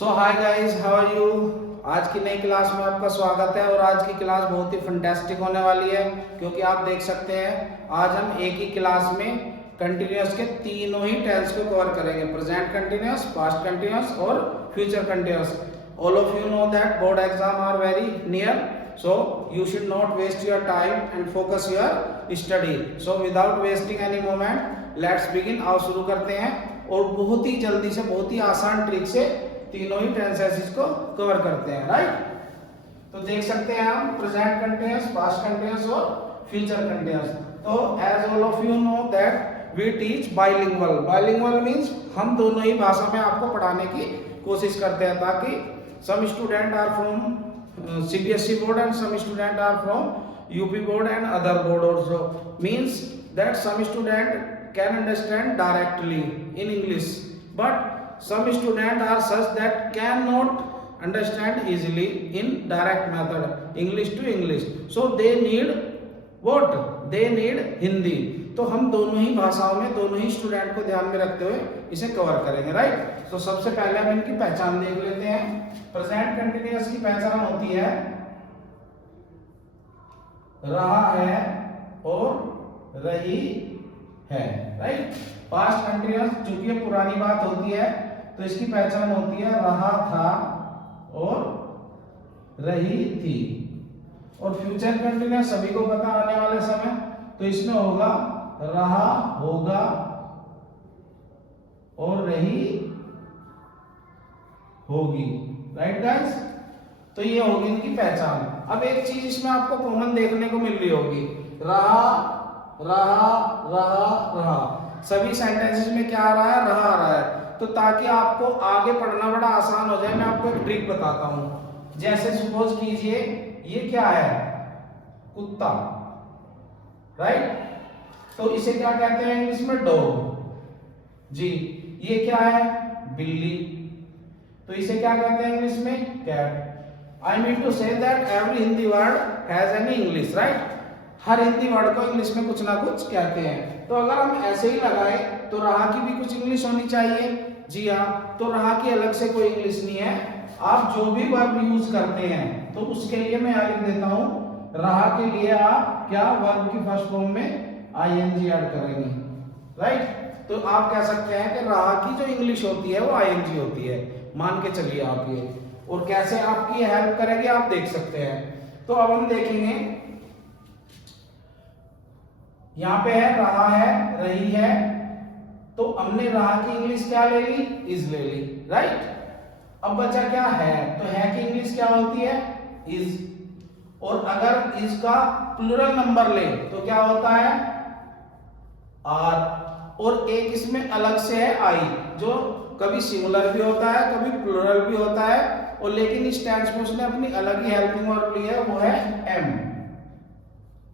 So hi guys, how are you. आज की नई क्लास में आपका स्वागत है और आज की क्लास बहुत ही फंटास्टिक होने वाली है क्योंकि आप देख सकते हैं आज हम एक ही क्लास में कंटिन्यूअस के तीनों ही टेंस को कवर करेंगे, प्रेजेंट कंटिन्यूअस, पास्ट कंटिन्यूअस और future continuous. All of you know that board exam are very near, so you should not waste your time and focus your study. So without wasting any moment let's begin। आओ शुरू करते हैं और बहुत ही जल्दी से, बहुत ही आसान ट्रिक से तीनों ही टेंसेस को कवर करते हैं, राइट। तो देख सकते हैं हम प्रेजेंट कंटिन्यूअस, पास्ट कंटिन्यूअस और फ्यूचर कंटिन्यूअस। तो as all of you know that we teach bilingual. Bilingual means हम दोनों ही भाषा में आपको पढ़ाने की कोशिश करते हैं ताकि some student are from CBSE board and some student are from UP board and other board also, means that some student can understand directly in English but some student are such that cannot understand easily in direct method English to English, so they need what, they need Hindi। तो हम दोनों ही भाषाओं में दोनों ही student को ध्यान में रखते हुए इसे कवर करेंगे, राइट। तो सबसे पहले हम इनकी पहचान देख लेते हैं। प्रेजेंट कंटिन्यूअस की पहचान होती है रहा है और रही है, राइट। पास्ट कंटिन्यूअस चूंकि ये पुरानी बात होती है तो इसकी पहचान होती है रहा था और रही थी। और फ्यूचर कंटिन्यूअस सभी को पता आने वाले समय, तो इसमें होगा रहा होगा और रही होगी, राइट गाइस। तो ये होगी इनकी पहचान। अब एक चीज इसमें आपको कॉमन देखने को मिल रही होगी, रहा रहा रहा रहा। सभी सेंटेंसेस में क्या आ रहा है, रहा आ रहा है। तो ताकि आपको आगे पढ़ना बड़ा आसान हो जाए, मैं आपको एक ट्रिक बताता हूं। जैसे सपोज कीजिए ये क्या है, कुत्ता, राइट। तो इसे क्या कहते हैं इंग्लिश में, डॉग जी। ये क्या है, बिल्ली, तो इसे क्या कहते हैं इंग्लिश में, cat. I mean to say that every Hindi word has an English, right. हर हिंदी वर्ड को इंग्लिश में कुछ ना कुछ कहते हैं। तो अगर हम ऐसे ही लगाए तो रहा की भी कुछ इंग्लिश होनी चाहिए, जी हाँ। तो रहा की अलग से कोई इंग्लिश नहीं है। आप जो भी वर्ब यूज करते हैं तो उसके लिए मैं यहाँ लिख देता हूं, रहा के लिए आप क्या वर्ब की फर्स्ट फॉर्म में ING ऐड करेंगे, राइट। तो आप कह सकते हैं कि रहा की जो इंग्लिश होती है वो ING होती है, मान के चलिए आप ये। और कैसे आपकी हेल्प करेगी आप देख सकते हैं। तो अब हम देखेंगे, यहां पे है रहा है, रही है, तो हमने रहा की इंग्लिश क्या ले ली, इज ले ली, राइट। अब बचा क्या है, तो है की इंग्लिश क्या होती है, इज। और अगर इसका प्लूरल नंबर ले तो क्या होता है, आर। और एक इसमें अलग से है आई, जो कभी सिंगुलर भी होता है कभी प्लूरल भी होता है। और लेकिन इस टेंस में उसने अपनी अलग ही हेल्पिंग वर्ब ली है, वो है एम,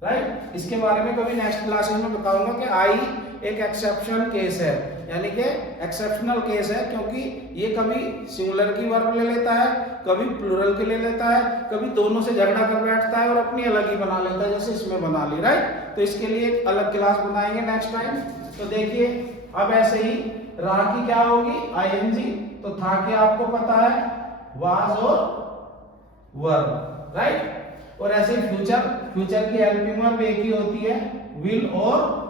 राइट। इसके बारे में कभी नेक्स्ट क्लासेस में बताऊंगा कि आई एक एक्सेप्शन केस है, यानी कि एक्सेप्शनल केस है, क्योंकि ये कभी सिंगुलर की वर्ब ले लेता है, कभी प्लूरल की ले लेता है, कभी दोनों से झगड़ा कर बैठता है और अपनी अलग ही बना लेता है, जैसे इसमें बना ली, राइट। तो इसके लिए एक अलग क्लास बनाएंगे नेक्स्ट टाइम। तो देखिए अब ऐसे ही रहा की क्या होगी, ING। तो था कि आपको पता है वाज और वर्ब, राइट। और ऐसे ही फ्यूचर की हेल्पिंग वर्ब एक ही होती है, विल और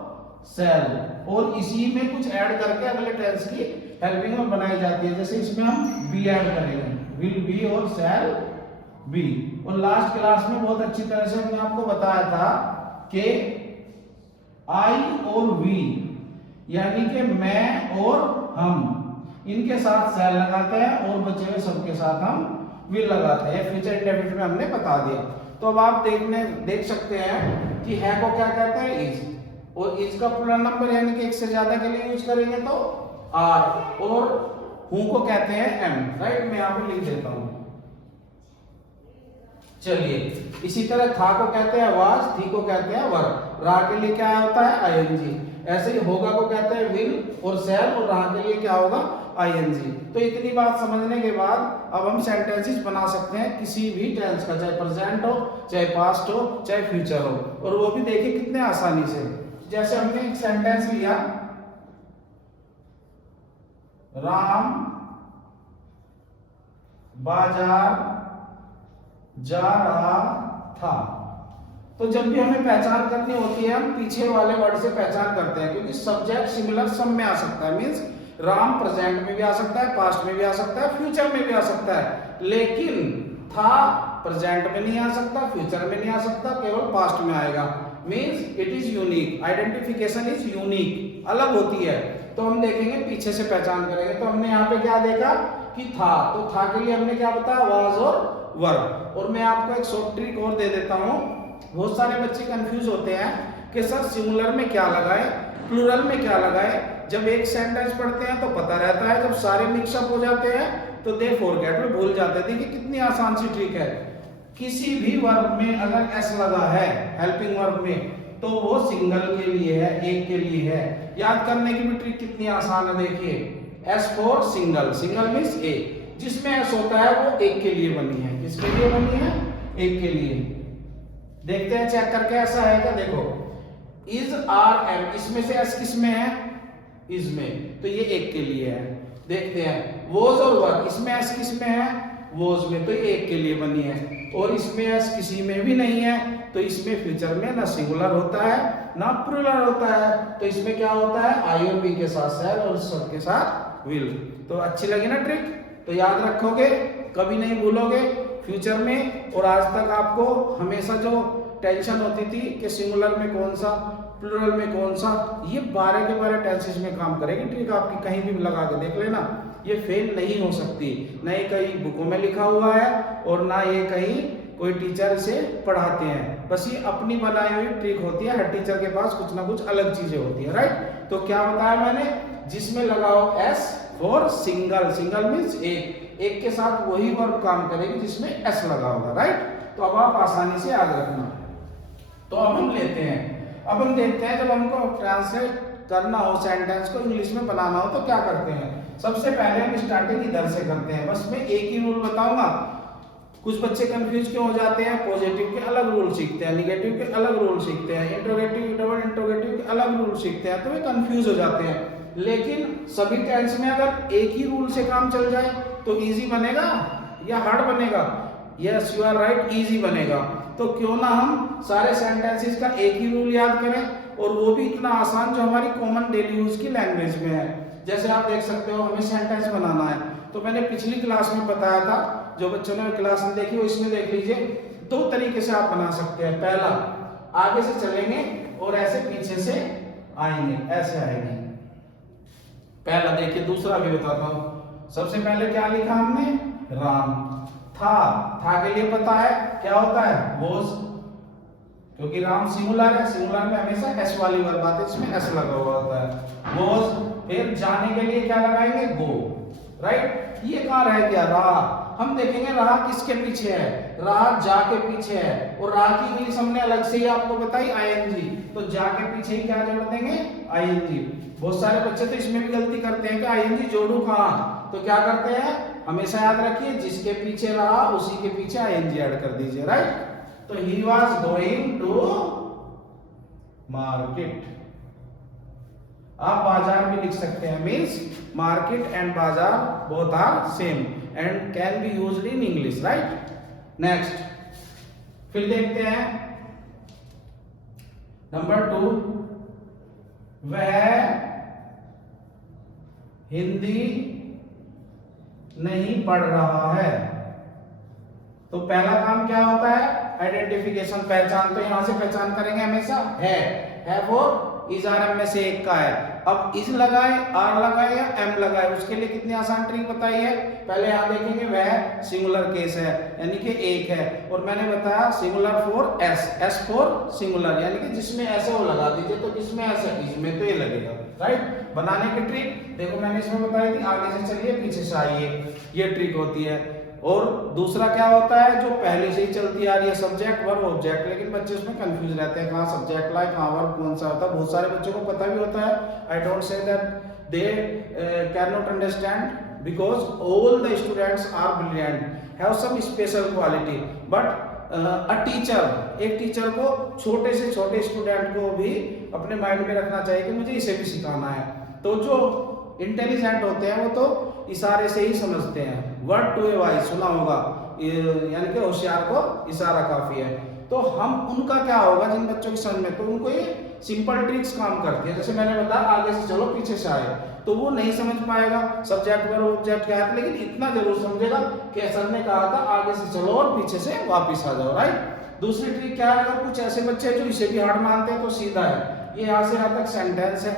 शैल। और इसी में कुछ ऐड करके अगले टेंस की हेल्पिंग वर्ब बनाई जाती है, जैसे इसमें हम बी ऐड करेंगे, विल बी और शैल बी। और लास्ट क्लास में बहुत अच्छी तरह से हमने आपको बताया था कि आई और वी, यानी कि मैं और हम, इनके साथ शैल लगाते हैं और बचे हुए सबके साथ हम विल लगाते हैं। फ्यूचर इंडेफिनिट में हमने बता दिया। तो अब आप देख सकते हैं कि है को क्या कहते हैं, इज। और इज का प्लूरल नंबर यानी कि एक से ज्यादा के लिए यूज करेंगे तो आर। और हूं को कहते हैं एम, राइट। मैं यहां पे लिख देता हूं। चलिए इसी तरह था को कहते हैं वाज, थी को कहते हैं वर्ब, रहा के लिए क्या होता है ING। ऐसे ही होगा को कहते हैं विल और शैल, और रहा के लिए क्या होगा ING। तो इतनी बात समझने के बाद अब हम सेंटेंसेस बना सकते हैं किसी भी टेंस का, चाहे प्रेजेंट हो, चाहे पास्ट हो, चाहे फ्यूचर हो, और वो भी देखिए कितने आसानी से। जैसे हमने एक सेंटेंस लिया, राम बाजार जा रहा था। तो जब भी हमें पहचान करनी होती है हम पीछे वाले वर्ड से पहचान करते हैं, क्योंकि सब्जेक्ट सिमिलर सब में आ सकता है। मींस राम प्रेजेंट में भी आ सकता है, पास्ट में भी आ सकता है, फ्यूचर में भी आ सकता है, लेकिन था प्रेजेंट में नहीं आ सकता, फ्यूचर में नहीं आ सकता, केवल पास्ट में आएगा। Means it is unique, identification is unique, अलग होती है। तो हम देखेंगे पीछे से पहचान करेंगे। तो हमने यहाँ पे क्या देखा कि था, तो था के लिए हमने क्या बताया, वाज और वर। और मैं आपको एक शॉर्ट ट्रिक और दे देता हूँ। बहुत सारे बच्चे कंफ्यूज होते हैं कि सर सिंगुलर में क्या लगाए, प्लूरल में क्या लगाए। जब एक सेंटेंस पढ़ते हैं तो पता रहता है, जब सारे मिक्सअप हो जाते हैं तो दे फॉरगेट में भूल जाते हैं। देखिए कितनी आसान सी ट्रिक है। किसी भी वर्ब में अगर एस लगा है हेल्पिंग वर्ब में, तो वो सिंगल के लिए है, एक के लिए है। याद करने की भी ट्रिक कितनी आसान है। देखिए S for single, single means एक, जिसमें एस होता है वो एक के लिए बनी है। किसके लिए बनी है, एक के लिए। देखते हैं चेक करके ऐसा है क्या। देखो इज आर एम, इसमें से एस किस में है, इसमें, तो ये एक के लिए है। देखते हैं वोज और वर, इसमें एस किस में है, वोज में, तो ये एक के लिए बनी है। और इसमें एस किसी में भी नहीं है, तो इसमें फ्यूचर में ना सिंगुलर होता है ना प्लूरल होता है। तो इसमें क्या होता है, आई और बी के साथ शैल और सब के साथ विल। तो अच्छी लगी ना ट्रिक, तो याद रखोगे, कभी नहीं भूलोगे फ्यूचर में। और आज तक आपको हमेशा जो टेंशन होती थी कि सिंगुलर में कौन सा, प्लूरल में कौन सा, ये 12 के 12 टेंसेस में काम करेगी ट्रिक। आपकी कहीं भी लगा के देख लेना, ये फेल नहीं हो सकती। न ये कहीं बुकों में लिखा हुआ है और ना ये कहीं कोई टीचर इसे पढ़ाते हैं। बस ये अपनी बनाई हुई ट्रिक होती है। हर टीचर के पास कुछ ना कुछ अलग चीजें होती है, राइट। तो क्या बताया मैंने, जिसमें लगाओ S for single, single means एक, एक के साथ वही वर्ब काम करेगी जिसमें एस लगा होगा, राइट। तो अब आप आसानी से याद रखना। तो अब हम लेते हैं, अब हम देखते हैं जब हमको ट्रांसलेट करना हो सेंटेंस को इंग्लिश में बनाना हो तो क्या करते हैं। सबसे पहले हम स्टार्टिंग इधर से करते हैं। बस मैं एक ही रूल बताऊंगा। कुछ बच्चे कंफ्यूज क्यों हो जाते हैं, पॉजिटिव के अलग रूल सीखते हैं, निगेटिव के अलग रूल सीखते हैं, इंट्रोगेटिव डबल इंट्रोगेटिव के अलग रूल सीखते हैं, तो वे कंफ्यूज हो जाते हैं। लेकिन सभी टेंस में अगर एक ही रूल से काम चल जाए तो इजी बनेगा या हार्ड बनेगा। Yes you are right, easy बनेगा। तो क्यों ना हम सारे सेंटेंसेस का एक ही रूल याद करें, और वो भी इतना आसान जो हमारी कॉमन डेली यूज की लैंग्वेज में है। जैसे आप देख सकते हो हमें सेंटेंस बनाना है, तो मैंने पिछली क्लास में बताया था, जो बच्चों ने क्लास में देखी वो इसमें देख लीजिए। 2 तरीके से आप बना सकते हैं। पहला, आगे से चलेंगे और ऐसे पीछे से आएंगे, ऐसे आएंगे। पहला देखिए, दूसरा भी बताता हूं। सबसे पहले क्या लिखा हमने, राम। था के लिए पता है क्या होता है, वॉज, क्योंकि राम सिंगुलर है, सिंगुलर में हमेशा एस वाली वर्ब आती है, इसमें एस लगा हुआ होता है, वॉज। फिर जाने के लिए क्या लगाएंगे, गो, राइट। ये कहाँ रह गया, रहा। हम देखेंगे रहा किसके पीछे है, रहा जा के पीछे है। और रहा की इंग्लिश हमने अलग से ही आपको बताई, आईएनजी। तो जा के पीछे ही क्या जोड़ देंगे, आईएनजी। बहुत सारे बच्चे तो इसमें भी गलती करते हैं कि आईएनजी जोड़ू कहाँ, तो क्या करते हैं, हमेशा याद रखिए जिसके पीछे रहा उसी के पीछे आईएनजी ऐड कर दीजिए, राइट। तो he was going to market. आप बाजार भी लिख सकते हैं, means market and bazaar both are same and can be used in English, right. Next, फिर देखते हैं नंबर 2, वह हिंदी नहीं पढ़ रहा है। तो पहला काम क्या होता है, आइडेंटिफिकेशन, पहचान। तो यहां से पहचान करेंगे हमेशा है वो इज आर एम में से एक का है। अब इज लगाए, आर लगाए या एम लगाए, उसके लिए कितनी आसान ट्रिक बताई है। पहले यहां देखेंगे वह सिंगुलर केस है, यानी कि एक है, और मैंने बताया singular for S, S for singular, यानी कि जिसमें ऐसे वो लगा दीजिए। तो किसमें ऐसे, इसमें तो ये लगेगा, राइट। बनाने की ट्रिक देखो मैंने इसमें बताई थी, आगे से चलिए पीछे से आइए, ये ट्रिक होती है। और दूसरा क्या होता है, जो पहले से ही चलती आ रही है, सब्जेक्ट वर्ब ऑब्जेक्ट। लेकिन बच्चे उसमें कंफ्यूज रहते हैं, कहाँ सब्जेक्ट लाए कहाँ वर्ब कौन सा होता है। बहुत सारे बच्चों को पता भी होता है। I don't say that they can not understand, because all the students are brilliant, have some special quality, but a teacher, एक टीचर को छोटे से छोटे स्टूडेंट को भी अपने माइंड में रखना चाहिए कि मुझे इसे भी सिखाना है। तो जो इंटेलिजेंट होते हैं वो तो इशारे से ही समझते हैं। वर्ड टू ए वाइज सुना होगा, यानी कि होशियार को इशारा काफी है। तो हम उनका क्या होगा जिन बच्चों की समझ में, तो उनको ये सिंपल ट्रिक्स काम करती है। जैसे मैंने बताया आगे से चलो पीछे से आए, तो वो नहीं समझ पाएगा सब्जेक्ट वर्ब ऑब्जेक्ट क्या है, लेकिन इतना जरूर समझेगा कि सर ने कहा था आगे से चलो और पीछे से वापिस आ जाओ, राइट। दूसरी ट्रिक क्या है, अगर कुछ ऐसे बच्चे हैं जो इसे भी हार्ड मानते हैं तो सीधा है, ये यहाँ से यहाँ तक सेंटेंस है,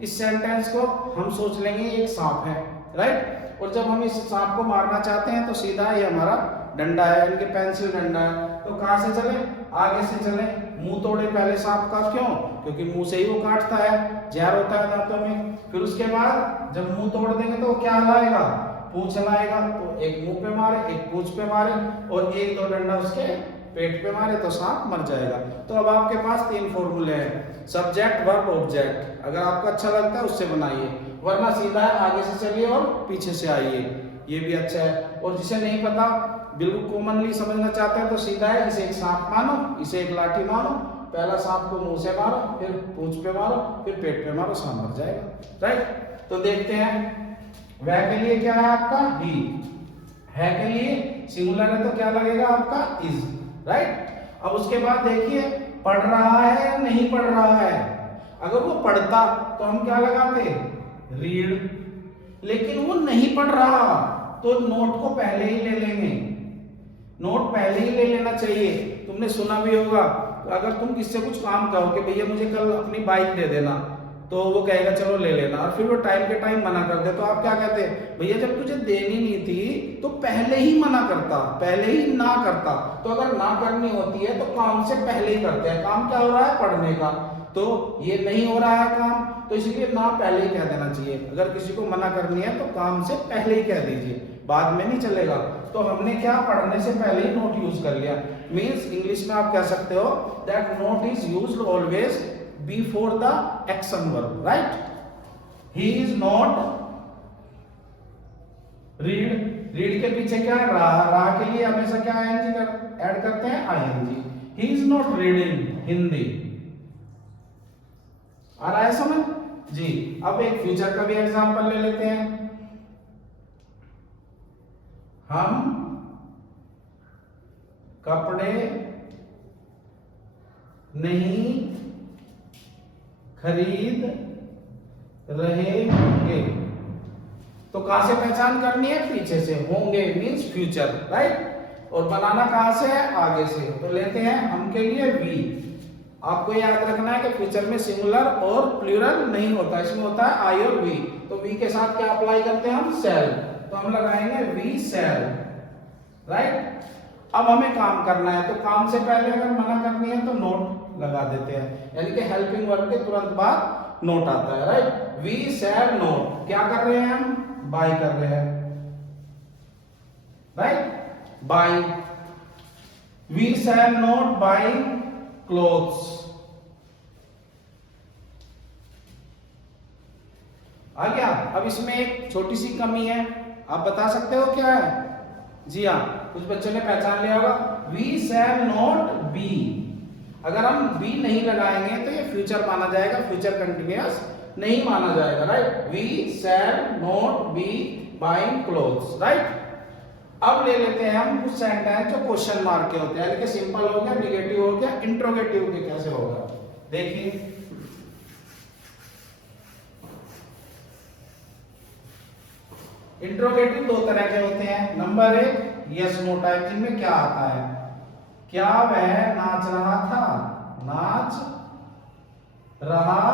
इस सेंटेंस को हम सोच लेंगे एक सांप है, राइट। और जब हम इस सांप को मारना चाहते हैं तो सीधा ये हमारा डंडा है, यानी कि पेंसिल डंडा है। तो कहां से चले, आगे से चले। मुंह तोड़े पहले सांप का, क्यों, क्योंकि मुंह से ही वो काटता है, जहर होता है दांतों में। फिर उसके बाद जब मुंह तोड़ देंगे तो क्या हलाएगा, पूंछ हलाएगा, तो एक मुंह पे मारे, एक पूंछ पे मारे और एक दो डंडा उसके पेट पे मारे तो सांप मर जाएगा। तो अब आपके पास 3 फॉर्मूले हैं, सब्जेक्ट वर्ब ऑब्जेक्ट। अगर आपको अच्छा लगता है उससे बनाइए, वरना सीधा है आगे से चलिए और पीछे से आइए, ये भी अच्छा है। और जिसे नहीं पता, बिल्कुल कॉमनली समझना चाहते हैं तो सीधा है, इसे एक सांप मानो, इसे एक लाठी मानो, पहला सांप को मुंह से मारो, फिर पूंछ पे मारो, फिर पेट पे मारो, सांप मर जाएगा, राइट। तो देखते हैं, वह के लिए क्या है आपका ही, है के लिए सिंगुलर है तो क्या लगेगा आपका इज, राइट। अब उसके बाद देखिए पढ़ रहा है या नहीं पढ़ रहा है। अगर वो पढ़ता तो हम क्या लगाते, रीड, लेकिन वो नहीं पढ़ रहा तो नोट को पहले ही ले लेंगे, नोट पहले ही ले लेना चाहिए। तुमने सुना भी होगा, अगर तुम किससे कुछ काम कहो कि भैया मुझे कल अपनी बाइक दे देना, तो वो कहेगा चलो ले लेना, और फिर वो टाइम के टाइम मना कर दे, तो आप क्या कहते हैं, भैया जब तुझे देनी नहीं थी तो पहले ही मना करता, पहले ही ना करता। तो अगर ना करनी होती है तो काम से पहले ही करते हैं। काम क्या हो रहा है, पढ़ने का, तो ये नहीं हो रहा है काम, तो इसलिए ना पहले ही कह देना चाहिए। अगर किसी को मना करनी है तो काम से पहले ही कह दीजिए, बाद में नहीं चलेगा। तो हमने क्या, पढ़ने से पहले ही नोट यूज कर लिया। मींस इंग्लिश में आप कह सकते हो that note is used always before the action verb, right. He is not read, read के पीछे क्या है, रहा, रहा के लिए हमेशा क्या आईएनजी ऐड करते हैं, ING. He is not reading Hindi. आ रहा है समझ जी। अब एक फ्यूचर का भी एग्जांपल ले लेते हैं। हम कपड़े नहीं खरीद रहे होंगे। तो कहां से पहचान करनी है, पीछे से, होंगे मींस फ्यूचर, राइट। और बनाना कहां से है, आगे से। तो लेते हैं हम के लिए वी। आपको याद रखना है कि फ्यूचर में सिंगुलर और प्लूरल नहीं होता, इसमें होता है आई और वी। तो वी के साथ क्या अप्लाई करते हैं हम, सेल, तो हम लगाएंगे वी सेल, राइट। अब हमें काम करना है, तो काम से पहले अगर मना करनी है तो नोट लगा देते हैं, यानी कि हेल्पिंग वर्ब के तुरंत बाद नोट आता है, राइट। वी सेल नोट, क्या कर रहे हैं हम, बाय कर रहे हैं, right, buy. We sell not buy clothes. आ गया। अब इसमें एक छोटी सी कमी है, आप बता सकते हो क्या है, जी हाँ, कुछ बच्चों ने पहचान लिया होगा, वी शैल नॉट बी। अगर हम बी नहीं लगाएंगे तो ये फ्यूचर माना जाएगा, फ्यूचर कंटिन्यूअस नहीं माना जाएगा, right. We shall not be buying clothes, right. अब ले लेते हैं हम कुछ सेंटेंस जो क्वेश्चन मार्क के होते हैं, यानी कि सिंपल हो गया, निगेटिव हो गया, इंट्रोगेटिव के कैसे होगा देखिए। इंट्रोगेटिव दो तरह के होते हैं। नंबर 1 यस नो टाइप, जिनमें क्या आता है, क्या वह नाच रहा था, नाच रहा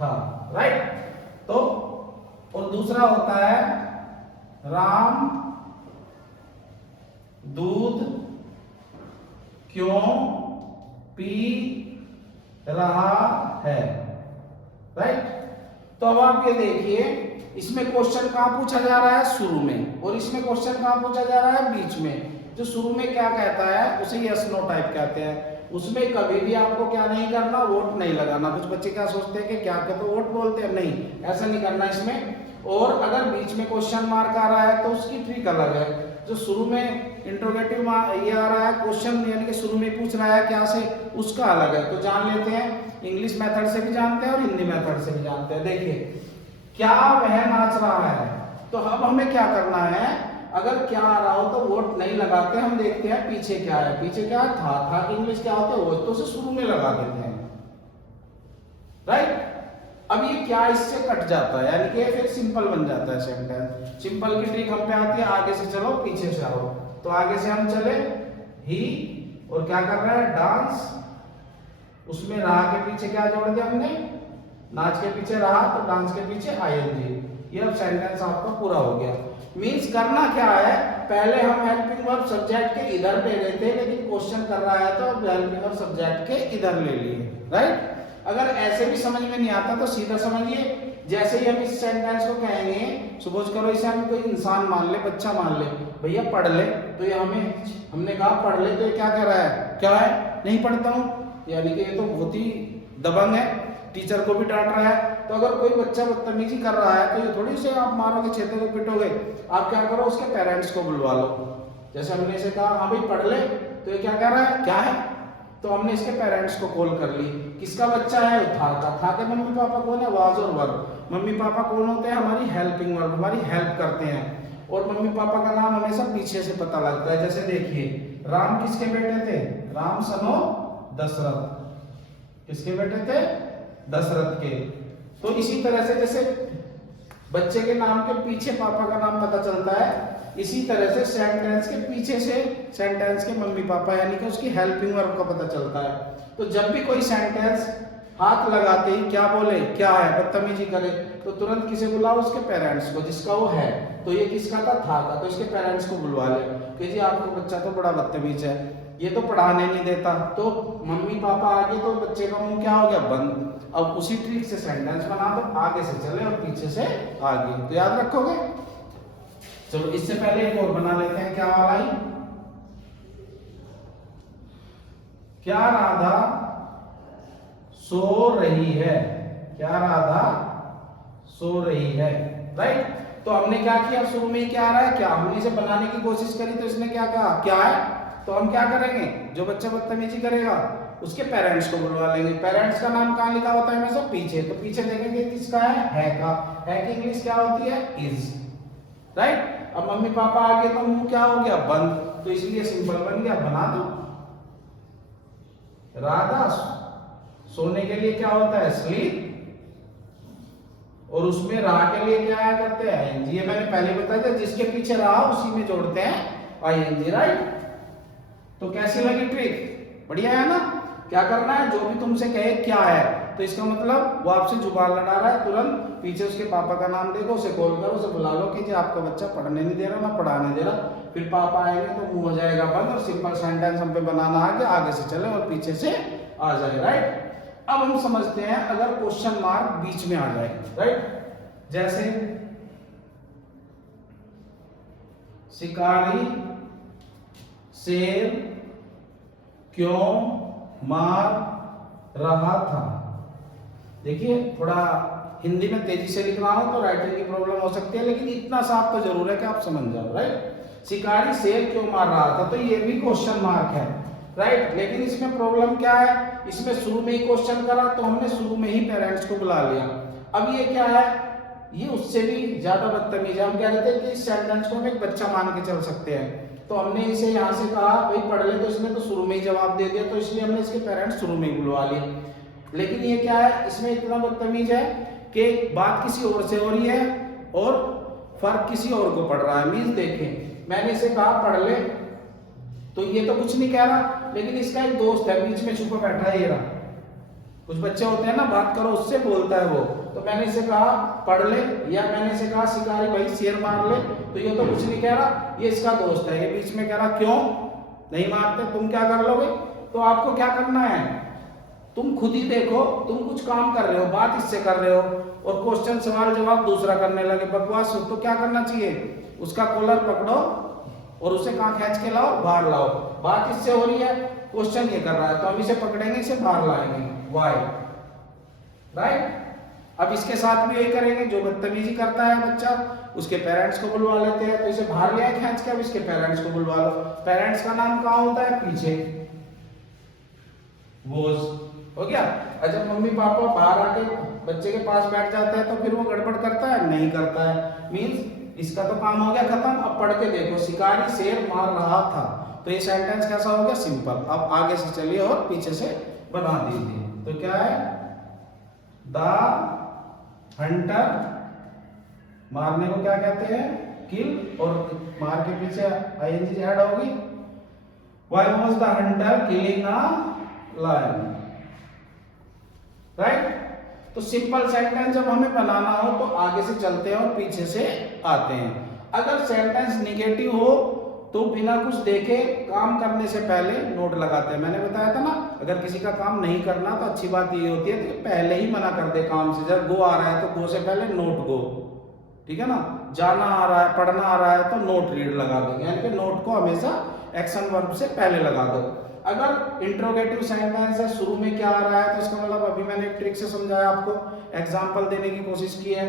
था, राइट। तो और दूसरा होता है राम दूध क्यों पी रहा है, राइट। तो अब आप ये देखिए, इसमें क्वेश्चन कहां पूछा जा रहा है, शुरू में, और इसमें क्वेश्चन कहां पूछा जा रहा है, बीच में। जो शुरू में क्या कहता है उसे यस नो टाइप कहते हैं। उसमें कभी भी आपको क्या नहीं करना, वोट नहीं लगाना। कुछ बच्चे क्या सोचते हैं कि क्या के तो वोट बोलते हैं, नहीं, ऐसा नहीं करना इसमें। और अगर बीच में क्वेश्चन मार्क आ रहा है तो उसकी ट्रिक अलग है। जो शुरू में इंट्रोगेटिव ये आ रहा है क्वेश्चन, यानी कि शुरू में पूछ रहा है क्या से, उसका अलग है। तो जान लेते हैं, इंग्लिश मेथड से भी जानते हैं और हिंदी मेथड से भी जानते हैं। देखिए क्या वह नाच रहा है। तो अब हमें क्या करना है, अगर क्या आ रहा हो तो वोट नहीं लगाते, हम देखते हैं पीछे क्या है। पीछे क्या था की इंग्लिश क्या होता है, वो तो से शुरू में लगा देते हैं, राइट। अब ये क्या इससे कट जाता है, यानी कि फिर सिंपल बन जाता है सेंटेंस। सिंपल की ट्रिक हम पे आती है, आगे से चलो पीछे से आओ। तो आगे से हम चले, ही और क्या कर रहा है, डांस, उसमें रहा के पीछे क्या जोड़ दिया हमने, नाच के पीछे रहा तो डांस के पीछे आईएनजी। ये अब सेंटेंस आपका पूरा हो गया। मींस करना क्या है, पहले हम हेल्पिंग वर्ब सब्जेक्ट के इधर ले रहे थे, लेकिन क्वेश्चन कर रहा है तो अब हेल्पिंग वर्ब सब्जेक्ट के इधर ले लिए, राइट। अगर ऐसे भी समझ में नहीं आता तो सीधा समझिए, जैसे ही हम इस सेंटेंस को कहेंगे, सपोज करो इसे हम कोई इंसान मान ले, बच्चा मान ले, भैया पढ़ ले, तो ये हमने कहा पढ़ ले, तो ये क्या कह रहा है, क्या है, नहीं पढ़ता हूं, यानी कि ये तो बहुत ही दबंग है, टीचर को भी डांट रहा है। तो अगर कोई बच्चा बदतमीजी कर रहा है तो ये थोड़ी से आप मारोगे, छेते को पिटोगे, आप क्या करो, उसके पेरेंट्स को बुलवा लो। जैसे हमने इसे कहा हाँ भाई पढ़ ले, तो ये क्या कह रहा है, क्या है, तो हमने इसके पेरेंट्स को कॉल कर ली। किसका बच्चा है, था के मम्मी पापा कौन है, वाज और वर्ब। मम्मी पापा कौन होते हैं, हमारी हेल्पिंग वर्ब, हमारी हेल्प करते हैं। और मम्मी पापा का नाम हमेशा पीछे से पता लगता है। जैसे देखिए, राम किसके बेटे थे, राम सनो दशरथ, किसके बेटे थे, दशरथ के। तो इसी तरह से जैसे बच्चे के नाम के पीछे पापा का नाम पता चलता है, इसी तरह से सेंटेंस के पीछे से सेंटेंस के मम्मी पापा यानी कि उसकी हेल्पिंग वर्ब का पता चलता है। तो जब भी कोई सेंटेंस हाथ लगाते ही क्या बोले, क्या है, बदतमीजी करे, तो तुरंत किसे बुलाओ, उसके पेरेंट्स को, जिसका वो है। तो ये किसका था तो इसके पेरेंट्स को बुलवा ले कि जी आपका बच्चा तो बड़ा बदतमीज है, ये तो पढ़ाने नहीं देता। तो मम्मी पापा आगे तो बच्चे का मुंह क्या हो गया, बंद। अब उसी ट्रिक से सेंटेंस बना दो, आगे से चले और पीछे से आगे, तो याद रखोगे। चलो इससे पहले एक और बना लेते हैं, क्या वाला ही, क्या राधा सो रही है, क्या राधा सो रही है, राइट। तो हमने क्या किया, शुरू में ही क्या आ रहा है, क्या, हमने इसे बनाने की कोशिश करी तो इसने क्या कहा, क्या है। तो हम क्या करेंगे, जो बच्चा बदतमीजी करेगा उसके पेरेंट्स को बुलवा लेंगे। पेरेंट्स का नाम कहाँ लिखा होता है हमेशा, पीछे। तो पीछे देखेंगे किसका है का। है की इंग्लिश क्या होती है, इज, राइट। अब मम्मी पापा आ गए तो मुंह क्या हो गया, बंद। तो इसलिए सिंपल बन गया, बना दो। राधा सोने के लिए क्या होता है, स्लीप, और उसमें रहा के लिए क्या आया करते हैं, आईएनजी। ये मैंने पहले बताया था, जिसके पीछे रहा उसी में जोड़ते हैं आईएनजी, राइट। तो कैसी लगी ट्रिक, बढ़िया है ना। क्या करना है, जो भी तुमसे कहे क्या है, तो इसका मतलब वो आपसे जुबान लड़ा रहा है, तुरंत पीछे उसके पापा का नाम देखो, उसे कॉल करो, उसे बुला लो कि जी आपका बच्चा पढ़ने नहीं दे रहा, ना पढ़ाने दे रहा। फिर पापा आएंगे तो मुंह हो जाएगा बंद, और सिंपल सेंटेंस हम पे बनाना आगे से चले और पीछे से आ जाए, राइट। अब हम समझते हैं अगर क्वेश्चन मार्क बीच में आ जाए, राइट। जैसे शिकारी शेर क्यों मार रहा था। देखिए थोड़ा हिंदी में तेजी से लिख रहा हूं तो राइटिंग की प्रॉब्लम हो सकती है, लेकिन इतना साफ तो जरूर है कि आप समझ जाओ, राइट। शिकारी शेर क्यों मार रहा था, तो ये भी क्वेश्चन मार्क है, राइट। लेकिन इसमें प्रॉब्लम क्या है, इसमें शुरू में ही क्वेश्चन करा तो हमने शुरू में ही पेरेंट्स को बुला लिया। अब ये क्या है, ये उससे भी ज्यादा बदतमीज है। हम कह रहे थे कि इस सेंटेंस को हम एक बच्चा मान के चल सकते हैं, तो हमने इसे यहाँ से कहा भाई पढ़ ले, तो इसने तो शुरू में ही जवाब दे दिया, तो इसलिए हमने इसके पेरेंट्स शुरू में ही बुलवा लिए। लेकिन ये क्या है, इसमें इतना बदतमीज है कि बात किसी और से हो रही है और फर्क किसी और को पड़ रहा है। मीन्स देखें, मैंने इसे कहा पढ़ ले, तो ये तो कुछ नहीं कह रहा, लेकिन इसका एक दोस्त है बीच में छुपा बैठा है, ये रहा। कुछ बच्चे होते हैं ना, बात करो उससे बोलता है वो। तो मैंने इसे कहा पढ़ ले, या मैंने इसे कहा शिकारी भाई शेर मार ले, तो ये तो कुछ नहीं कह रहा, ये इसका दोस्त है। ये बीच में कह रहा क्यों नहीं मारते, तुम क्या कर लोगे। तो आपको क्या करना है, तुम खुद ही देखो, तुम कुछ काम कर रहे हो, बात इससे कर रहे हो, और क्वेश्चन सवाल जवाब दूसरा करने लगे, बकवास हो, तो क्या करना चाहिए, उसका कॉलर पकड़ो और उसे कहाँ खींच के लाओ, बाहर लाओ। बात इससे हो रही है, क्वेश्चन ये कर रहा है, तो हम इसे पकड़ेंगे, इसे बाहर लाएंगे, वाई, राइट। अब इसके साथ भी यही करेंगे, जो बदतमीजी करता है बच्चा उसके पेरेंट्स को बुलवा लेते हैं, तो इसे बाहर ले आए खींच के, अब इसके पेरेंट्स को बुलवा लो। पेरेंट्स का नाम कहाँ होता है, पीछे, वोज, हो गया। जब मम्मी पापा बाहर आके बच्चे के पास बैठ जाते हैं तो फिर वो गड़बड़ करता है? नहीं करता है। मीन्स इसका तो काम हो गया खत्म। अब पढ़ के देखो, शिकारी शेर मार रहा था, तो ये सेंटेंस कैसा हो गया? सिंपल। अब आगे से चलिए और पीछे से बना दीजिए। तो क्या है? द हंटर, मारने को क्या कहते हैं? किल, और मार के पीछे आईएनजी ऐड होगी। Why was the hunter killing a lion? Right. तो सिंपल सेंटेंस जब हमें बनाना हो तो आगे से चलते हैं और पीछे से आते हैं। अगर सेंटेंस निगेटिव हो तो बिना कुछ देखे काम करने से पहले नोट लगाते हैं। मैंने बताया था ना, अगर किसी का काम नहीं करना तो अच्छी बात ये होती है कि पहले ही मना कर दे काम से। जब गो आ रहा है तो गो से पहले नोट गो, ठीक है ना। जाना आ रहा है, पढ़ना आ रहा है तो नोट रीड लगा देंगे, यानी कि नोट को हमेशा एक्शन वर्ब से पहले लगा दो। अगर इंट्रोगेटिव सेंटेंस है, शुरू में क्या आ रहा है, तो इसका मतलब अभी मैंने एक ट्रिक से समझाया आपको, एग्जांपल देने की कोशिश की है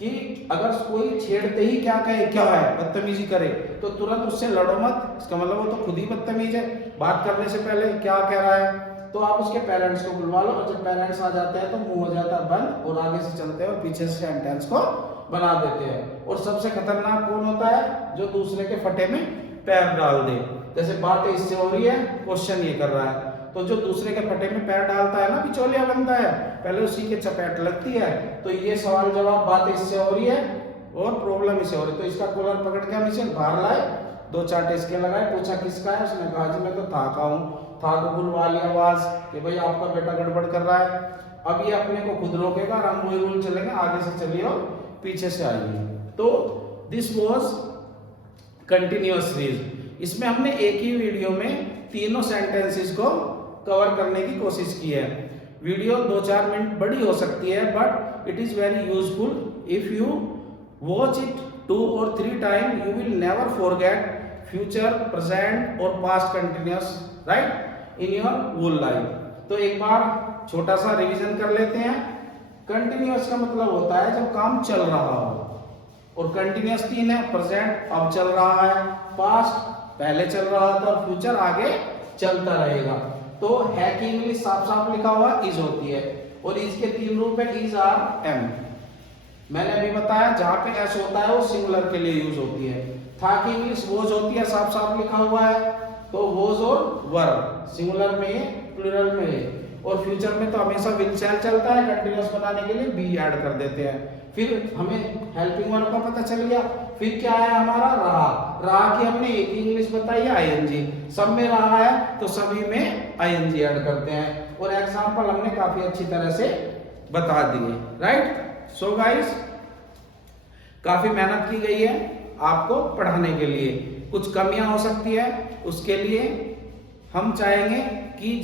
कि अगर कोई छेड़ते ही क्या कहे, क्या है, बदतमीजी करे, तो तुरंत उससे लड़ो मत। इसका मतलब वो तो खुद ही बदतमीज है। बात करने से पहले क्या कह रहा है, तो आप उसके पेरेंट्स को बुलवा लो, और जब पेरेंट्स आ जाते हैं तो मुंह हो जाता है बंद, और आगे से चलते हैं और पीछे से सेंटेंस को बना देते हैं। और सबसे खतरनाक कौन होता है? जो दूसरे के फटे में पैर डाल दे। जैसे बात इससे हो रही है, क्वेश्चन ये कर रहा है, तो जो दूसरे के फटे में पैर डालता है ना, बिचौलिया बनता है, पहले उसी के चपेट लगती है। तो ये सवाल जवाब बात इससे हो रही है और प्रॉब्लम इससे हो रही है, तो इसका कॉलर पकड़ के हम इसे बाहर लाए, 2-4 टिस्के लगाए, पूछा किसका है, उसने कहा जी मैं तो था का हूँ। था को बुलवा लिया आवाज कि भाई आपका बेटा गड़बड़ कर रहा है। अब ये अपने को खुद रोकेगा, हम वही रूल चलेंगे, आगे से चलिए और पीछे से आइए। तो दिस वाज कंटिन्यूअस सीरीज। इसमें हमने एक ही वीडियो में तीनों सेंटेंसेस को कवर करने की कोशिश की है। वीडियो 2-4 मिनट बड़ी हो सकती है, but it is very useful. If you watch it 2 or 3 time, you will never forget future, present और past continuous, right, in your whole life. तो एक बार छोटा सा रिवीजन कर लेते हैं। कंटिन्यूअस का मतलब होता है जब काम चल रहा हो, और कंटिन्यूअस 3 है, प्रेजेंट अब चल रहा है, पास्ट पहले चल रहा था, और फ्यूचर आगे चलता रहेगा। तो है की इंग्लिश साफ साफ लिखा हुआ इज होती है, और इज के 3 रूप है, इज, आर, एम। मैंने अभी बताया जहां पे एस होता है वो सिंगुलर के लिए यूज होती है। था की इंग्लिश वोज होती है, साफ साफ लिखा हुआ है, तो वोज और वर सिंगुलर में, प्लूरल में। और फ्यूचर में तो हमेशा विल शैल चलता है, कंटिन्यूअस बनाने के लिए बी ऐड कर देते हैं। फिर हमें हेल्पिंग वर्ब का पता चल गया। फिर क्या है हमारा? रहा। रहा की हमने एक इंग्लिश बताई है, आईएनजी। सब में रहा है तो सभी में आईएनजी ऐड करते हैं, और एग्जांपल हमने काफी अच्छी तरह से बता दिए, राइट। सो गाइस, काफी मेहनत की गई है आपको पढ़ाने के लिए। कुछ कमियां हो सकती है, उसके लिए हम चाहेंगे कि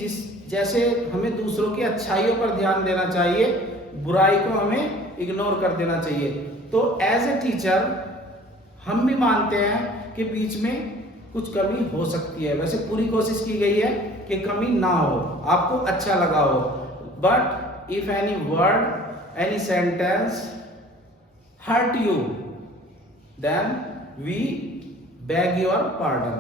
जैसे हमें दूसरों की अच्छाइयों पर ध्यान देना चाहिए, बुराई को हमें इग्नोर कर देना चाहिए। तो एज ए टीचर हम भी मानते हैं कि बीच में कुछ कमी हो सकती है। वैसे पूरी कोशिश की गई है कि कमी ना हो, आपको अच्छा लगा हो। But if any word, any sentence hurt you, then we beg your pardon.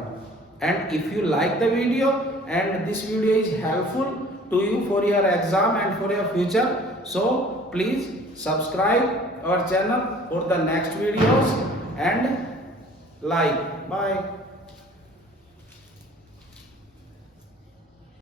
And if you like the video and this video is helpful to you for your exam and for your future, so please subscribe our channel for the next videos and like. Bye.